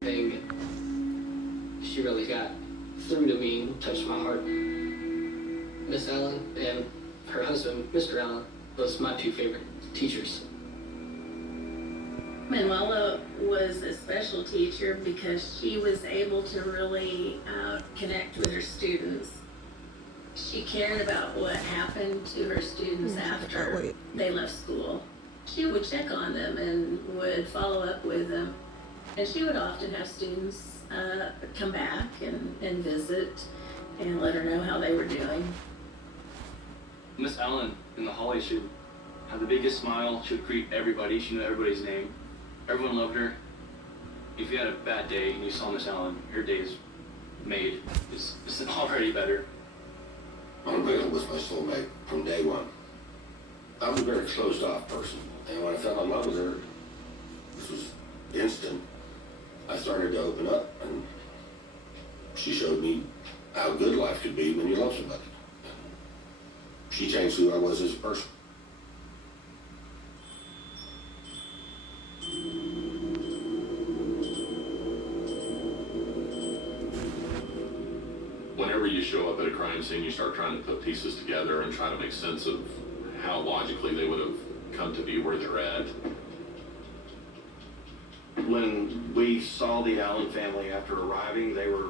thing. She really got through to me and touched my heart. Miss Allen and her husband, Mr. Allen, was my two favorite teachers. Manuela was a special teacher because she was able to really connect with her students. She cared about what happened to her students after they left school. She would check on them and would follow up with them. And she would often have students come back and visit and let her know how they were doing. Miss Allen in the hallway, she had the biggest smile. She would greet everybody. She knew everybody's name. Everyone loved her. If you had a bad day and you saw Miss Allen, your day is made. It's already better. Manuela was my soulmate from day one. I was a very closed-off person, and when I fell in love with her, this was instant. I started to open up, and she showed me how good life could be when you love somebody. She changed who I was as a person. Whenever you show up at a crime scene, you start trying to put pieces together and try to make sense of how logically they would have come to be where they're at. When we saw the Allen family after arriving, they were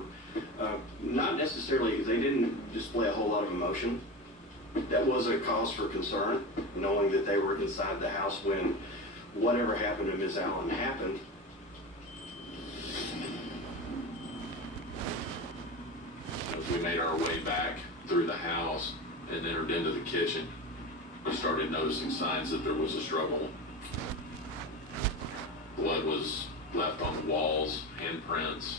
they didn't display a whole lot of emotion. That was a cause for concern, knowing that they were inside the house when whatever happened to Miss Allen happened. As we made our way back through the house and entered into the kitchen, we started noticing signs that there was a struggle. Blood was left on the walls, handprints,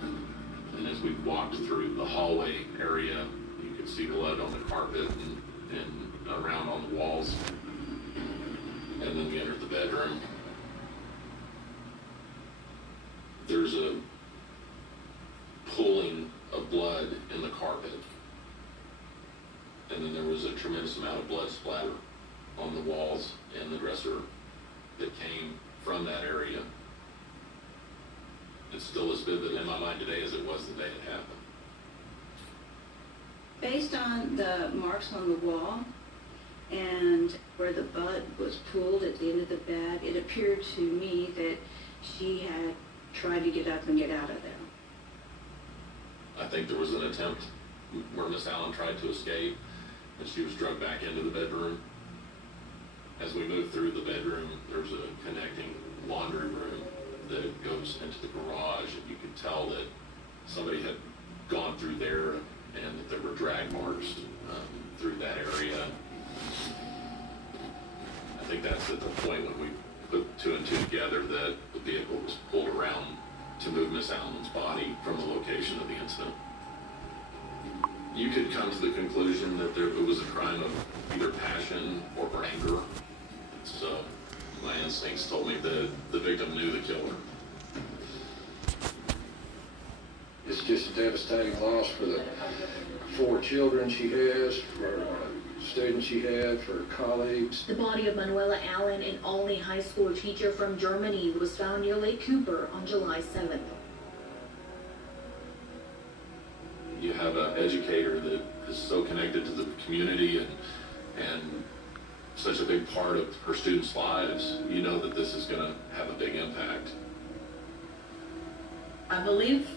and as we walked through the hallway area, you could see blood on the carpet and around on the walls. And then we entered the bedroom. There's a pooling of blood in the carpet. And then there was a tremendous amount of blood splatter on the walls and the dresser that came from that area. It's still as vivid in my mind today as it was the day it happened. Based on the marks on the wall and where the blood was pooled at the end of the bed, it appeared to me that she had tried to get up and get out of there. I think there was an attempt where Miss Allen tried to escape and she was drugged back into the bedroom. As we moved through the bedroom, there's a connecting laundry room that goes into the garage, and you could tell that somebody had gone through there and that there were drag marks through that area. I think that's at the point when we put two and two together that the vehicle was pulled around to move Miss Allen's body from the location of the incident. You could come to the conclusion that it was a crime of either passion or anger. So my instincts told me that the victim knew the killer. It's just a devastating loss for the 4 children she has, for students she had, for her colleagues. The body of Manuela Allen, an Olney High School teacher from Germany, was found near Lake Cooper on July 7th. You have an educator that is so connected to the community and such a big part of her students' lives. You know that this is going to have a big impact. I believe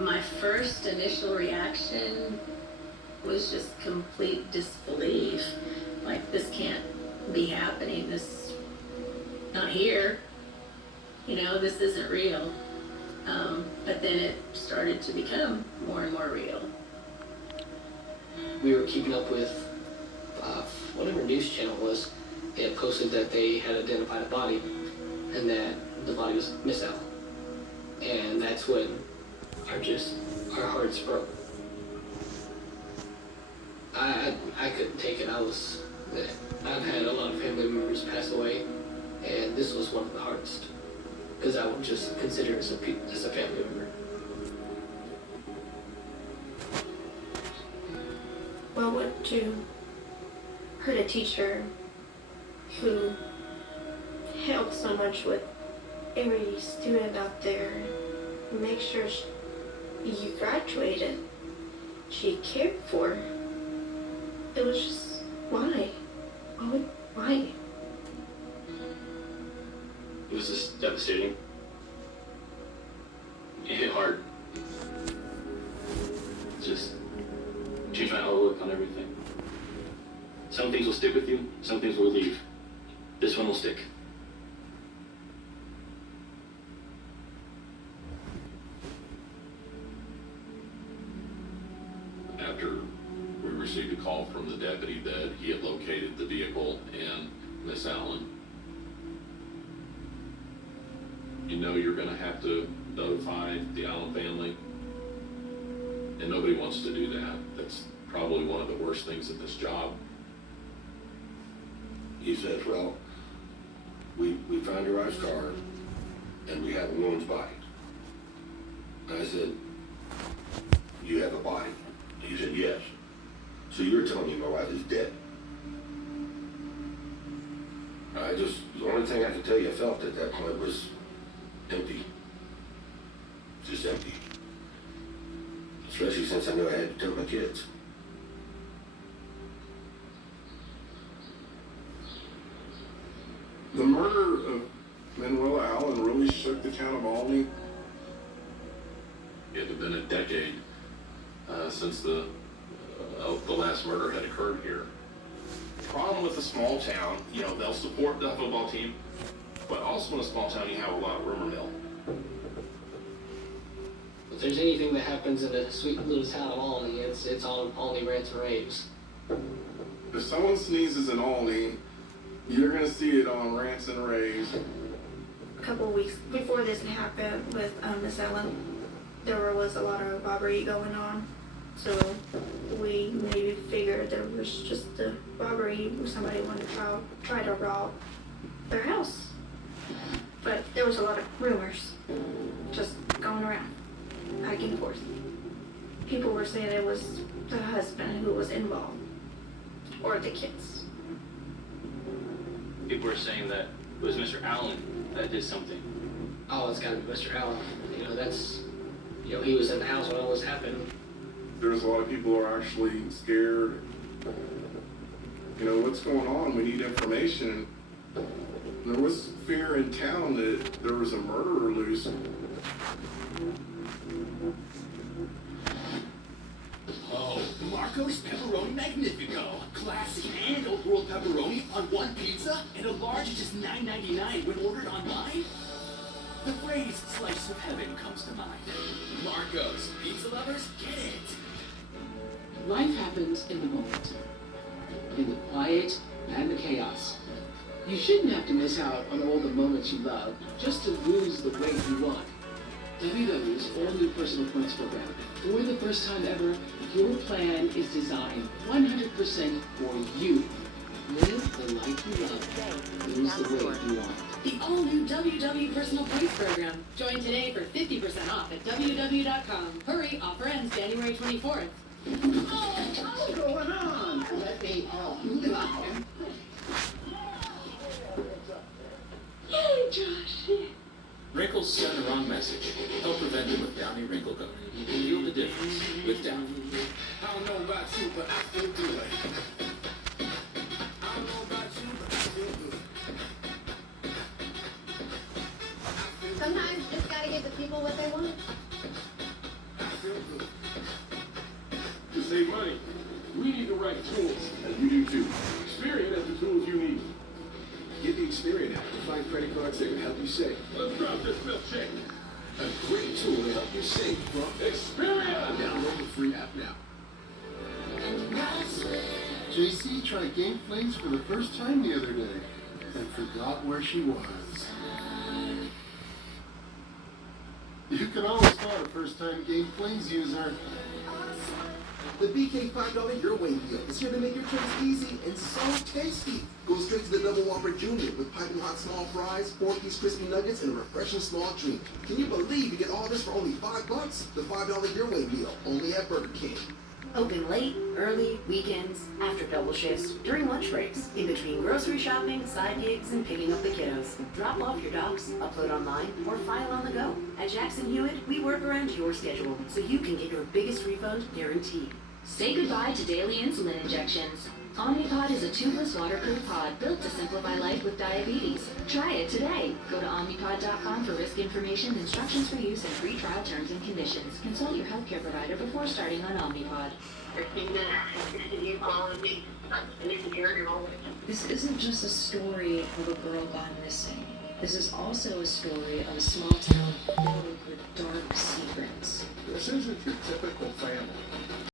my first initial reaction was just complete disbelief. Like, this can't be happening. This not here. You know, this isn't real. But then it started to become more and more real. We were keeping up with whatever news channel it was. It posted that they had identified a body and that the body was Miss Allen. And that's when our hearts broke. I couldn't take it. I've had a lot of family members pass away, and this was one of the hardest, because I would just consider it as a family member. What would you hurt a teacher who helped so much with every student out there? make sure you graduated. She cared for. It was just, why? Why? It was just devastating. It hit hard. Just changed my outlook on everything. Some things will stick with you, some things will leave. This one will stick. After we received a call from the deputy that he had located the vehicle and Miss Allen, you know you're gonna have to notify the Allen family, and nobody wants to do that. That's probably one of the worst things at this job. He says, well, we found your wife's car, and we have a woman's body. I said, you have a body? He said, yes. So you're telling me my wife is dead? The only thing I could tell you I felt at that point was empty. Just empty. Especially since I knew I had to tell my kids. The murder of Manuela Allen really shook the town of Albany. It had been a decade since the last murder had occurred here. Problem with a small town, you know, they'll support the football team, but also in a small town you have a lot of rumor mill. If there's anything that happens in a sweet little town of Albany, it's on Albany Rants and Raves. If someone sneezes in Albany, you're gonna see it on Rants and Raves. A couple weeks before this happened with Miss Ellen, there was a lot of robbery going on. So we maybe figured there was just a robbery where somebody wanted to try to rob their house. But there was a lot of rumors just going around, back and forth. People were saying it was the husband who was involved, or the kids. People were saying that it was Mr. Allen that did something. Oh, it's gotta be Mr. Allen. He was in the house when all this happened. There's a lot of people who are actually scared. You know, what's going on? We need information. There was fear in town that there was a murderer loose. Oh, Marco's Pepperoni Magnifico. Classy and old world pepperoni on one pizza, and a large is just $9.99 when ordered online. The phrase slice of heaven comes to mind. Marco's, pizza lovers, get it. Life happens in the moment, in the quiet and the chaos. You shouldn't have to miss out on all the moments you love just to lose the weight you want. WW's all-new personal points program. For the first time ever, your plan is designed 100% for you. Live the life you love. Lose the weight you want. The all-new WW Personal Points Program. Join today for 50% off at WW.com. Hurry, offer ends January 24th. What's going on? Let me help you out. Hey, Josh. Wrinkles send the wrong message. Help prevent them with Downy Wrinkle Guard. Feel the difference with Downy. I don't know about you, but I feel good. I don't know about you, but I feel good. Sometimes you just gotta give the people what they want. I feel good. To save money, we need the right tools, and you do too. Experian has the tools you need. Get the Experian app to find credit cards that can help you save. Let's drop this milkshake. A great tool to help you save from Experian. Download the free app now. JC tried Game Flings for the first time the other day and forgot where she was. You can always spot a first-time Game Flings user. The BK $5 Your Way Meal is here to make your trips easy and so tasty. Go straight to the Double Whopper Junior with piping hot small fries, 4-piece crispy nuggets, and a refreshing small drink. Can you believe you get all this for only $5? The $5 Your Way Meal, only at Burger King. Open late, early, weekends, after double shifts, during lunch breaks, in between grocery shopping, side gigs, and picking up the kiddos. Drop off your docs, upload online, or file on the go. At Jackson Hewitt, we work around your schedule so you can get your biggest refund guaranteed. Say goodbye to daily insulin injections. Omnipod is a tubeless waterproof pod built to simplify life with diabetes. Try it today. Go to Omnipod.com for risk information, instructions for use, and free trial terms and conditions. Consult your healthcare provider before starting on Omnipod. This isn't just a story of a girl gone missing. This is also a story of a small town filled with dark secrets. This isn't your typical family.